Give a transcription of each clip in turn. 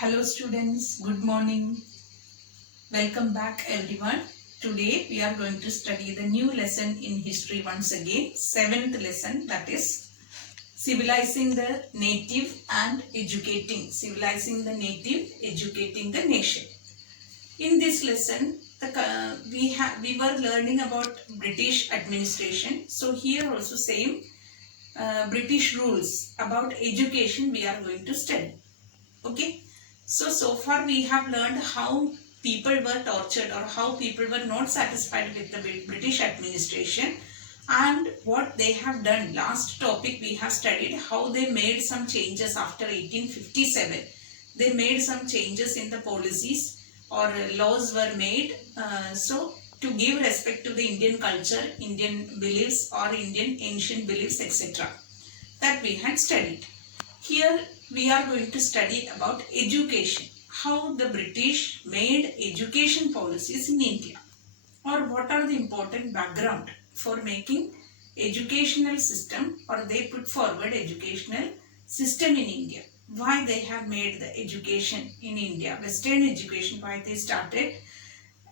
Hello students, good morning. Welcome back everyone. Today we are going to study the new lesson in history once again, 7th lesson, that is civilizing the native and educating. Civilizing the native, educating the nation. In this lesson, we were learning about British administration. So here also same British rules about education we are going to study. Okay. So far we have learned how people were tortured or how people were not satisfied with the British administration and what they have done. Last topic we have studied how they made some changes after 1857. They made some changes in the policies or laws were made. So to give respect to the Indian culture, Indian beliefs or Indian ancient beliefs, etc. that we had studied. Here we are going to study about education, how the British made education policies in India, or what are the important background for making educational system, or they put forward educational system in India. Why they have made the education in India, Western education, why they started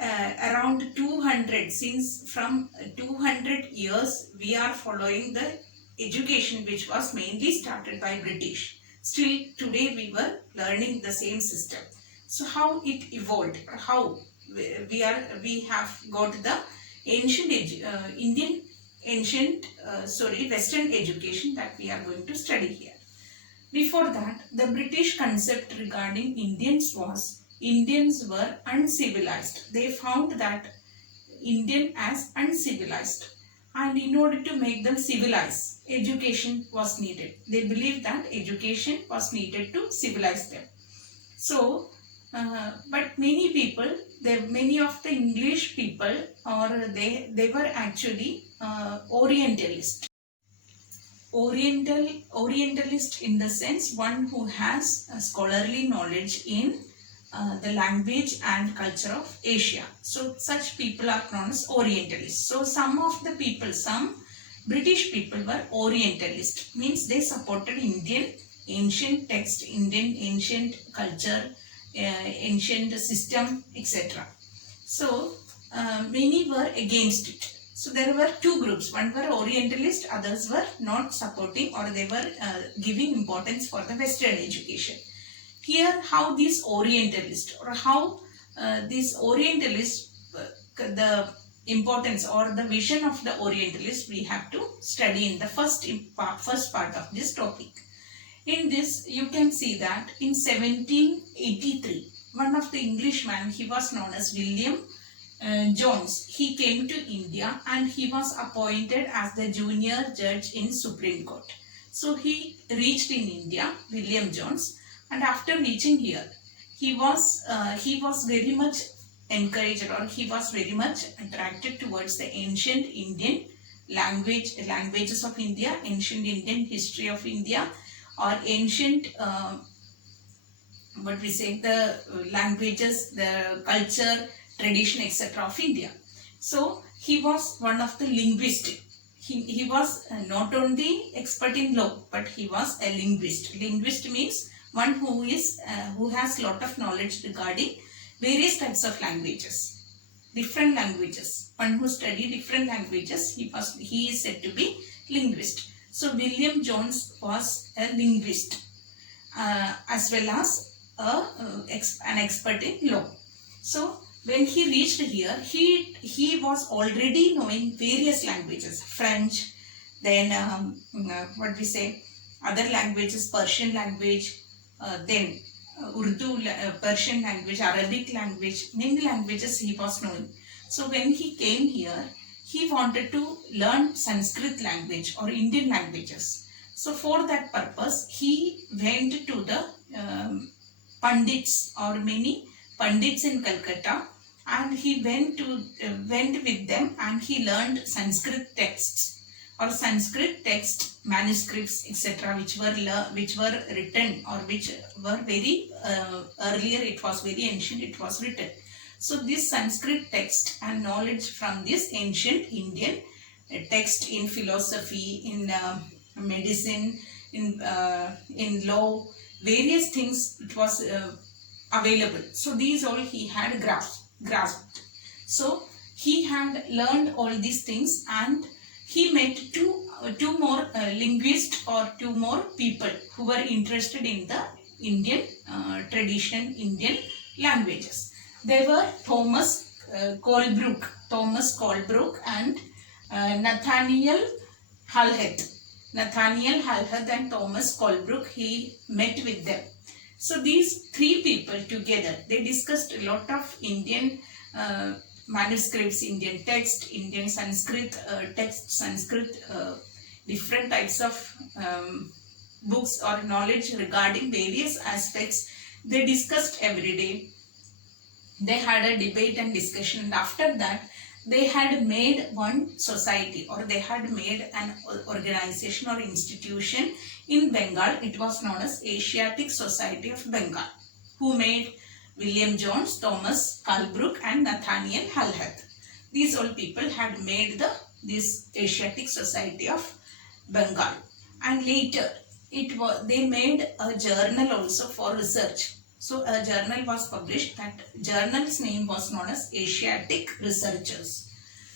around 200, since from 200 years we are following the education which was mainly started by British. Still today we were learning the same system. So how it evolved, how we have got the ancient Indian ancient Western education that we are going to study here. Before that, the British concept regarding Indians was Indians were uncivilized. They found that Indian as uncivilized, and in order to make them civilized, education was needed. They believed that education was needed to civilize them. So, but many people, many of the English people, or they were actually Orientalist. Orientalist in the sense one who has a scholarly knowledge in the language and culture of Asia. So such people are known as Orientalists. So some of the people, some British people were Orientalist, means they supported Indian ancient text, Indian ancient culture, ancient system, etc. So many were against it. So there were two groups, one were Orientalist, others were not supporting, or they were giving importance for the Western education. Here how these Orientalists, or how these Orientalists, the importance or the vision of the Orientalists we have to study in the first part of this topic. In this you can see that in 1783, one of the Englishman, he was known as William Jones, he came to India and he was appointed as the junior judge in Supreme Court. So he reached in India, William Jones, and after reaching here, he was very much encouraged, or he was very much attracted towards the ancient Indian languages of India, ancient Indian history of India, or ancient the languages, the culture, tradition, etc. of India. So he was one of the linguists. He was not only expert in law, but he was a linguist. Linguist means one who has lot of knowledge regarding various types of languages, different languages. One who studied different languages, he is said to be linguist. So William Jones was a linguist as well as an expert in law. So when he reached here, he was already knowing various languages, French, then other languages, Persian language, then Urdu, Persian language, Arabic language, many languages he was knowing. So when he came here, he wanted to learn Sanskrit language or Indian languages. So for that purpose, he went to the Pandits, or many Pandits in Calcutta, and he went with them and he learned Sanskrit texts or Sanskrit text manuscripts, etc., which were written, or which were very earlier. It was very ancient, it was written. So this Sanskrit text and knowledge from this ancient Indian text in philosophy, in medicine, in law, various things, it was available. So these all he had grasped. So he had learned all these things, and he met two more linguists or two more people who were interested in the Indian tradition, Indian languages. They were Thomas Colebrook and Nathaniel Halheth. Nathaniel Halheth and Thomas Colebrook, he met with them. So these three people together, they discussed a lot of Indian manuscripts, Indian text, Indian Sanskrit text, Sanskrit different types of books or knowledge regarding various aspects. They discussed every day. They had a debate and discussion, and after that they had made one society, or they had made an organization or institution in Bengal. It was known as Asiatic Society of Bengal, who made William Jones, Thomas Colebrook and Nathaniel Halheth. These all people had made this Asiatic Society of Bengal, and later they made a journal also for research. So a journal was published. That journal's name was known as Asiatic Researchers.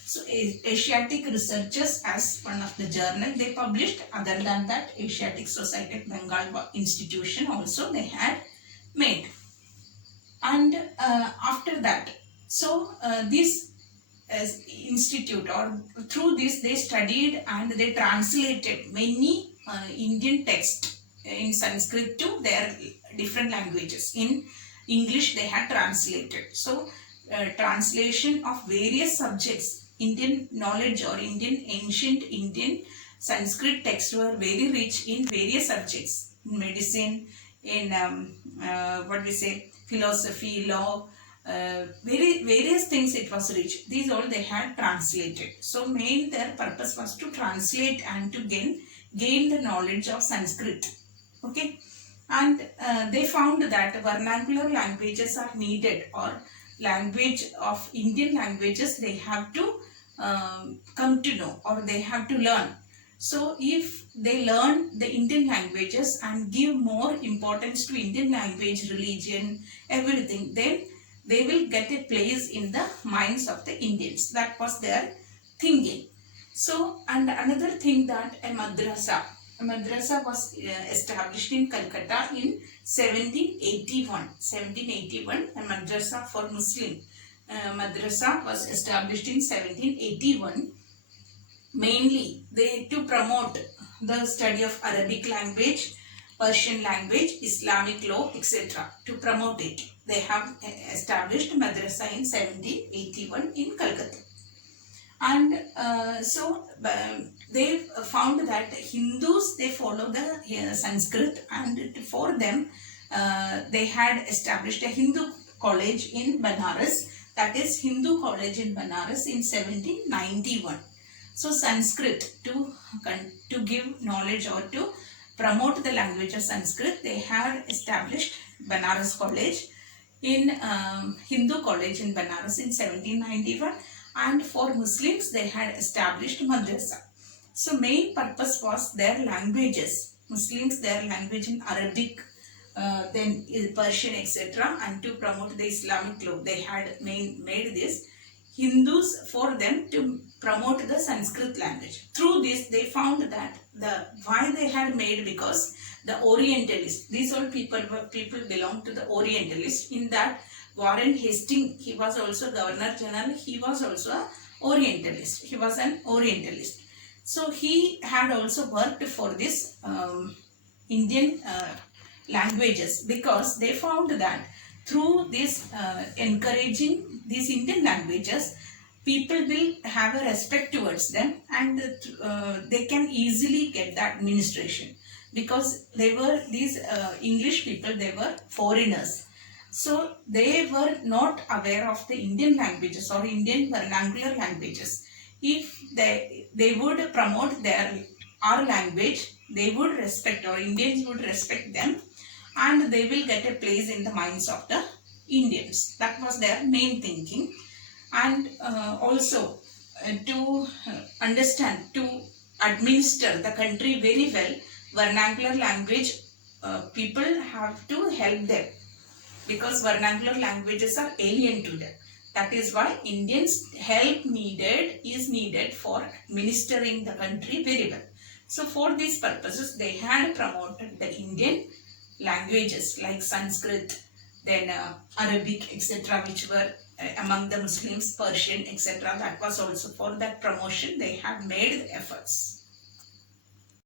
So Asiatic Researchers as one of the journal they published. Other than that, Asiatic Society of Bengal institution also they had made. And after that, so this institute, or through this they studied and they translated many Indian texts in Sanskrit to their different languages. In English they had translated. So translation of various subjects, Indian knowledge or ancient Indian Sanskrit texts were very rich in various subjects, in medicine, in what we say, philosophy, law, various things it was rich. These all they had translated. So their purpose was to translate and to gain the knowledge of Sanskrit. Okay, and they found that vernacular languages are needed, or language of Indian languages they have to come to know, or they have to learn. So if they learn the Indian languages and give more importance to Indian language, religion, everything, then they will get a place in the minds of the Indians. That was their thinking. So, and another thing, that a madrasa was established in Calcutta in 1781. 1781, a madrasa for Muslim. Madrasa was established in 1781. Mainly, to promote the study of Arabic language, Persian language, Islamic law, etc. To promote it, they have established madrasa in 1781 in Calcutta. And they found that Hindus, they follow the Sanskrit, and for them they had established a Hindu college in Banaras, that is Hindu College in Banaras in 1791. So Sanskrit, to give knowledge or to promote the language of Sanskrit, they had established Banaras College in Hindu College in Banaras in 1791. And for Muslims, they had established madrasa. So main purpose was their languages. Muslims, their language in Arabic, then Persian, etc. And to promote the Islamic law, they had made this. Hindus, for them to promote the Sanskrit language. Through this, they found that why they had made, because the Orientalists, these all people belong to the Orientalists. In that, Warren Hastings, he was also Governor General, he was also an Orientalist. He was an Orientalist. So he had also worked for this Indian languages, because they found that through this encouraging these Indian languages, people will have a respect towards them, and they can easily get the administration, because they were these English people, they were foreigners. So they were not aware of the Indian languages or Indian vernacular languages. If they would promote our language, they would respect, or Indians would respect them, and they will get a place in the minds of the Indians. That was their main thinking. And also to understand, to administer the country very well, vernacular language people have to help them. because vernacular languages are alien to them. That is why Indians help is needed for administering the country very well. So for these purposes, they had promoted the Indian languages like Sanskrit, then Arabic, etc., which were among the Muslims, Persian, etc. That was also for that promotion they have made efforts.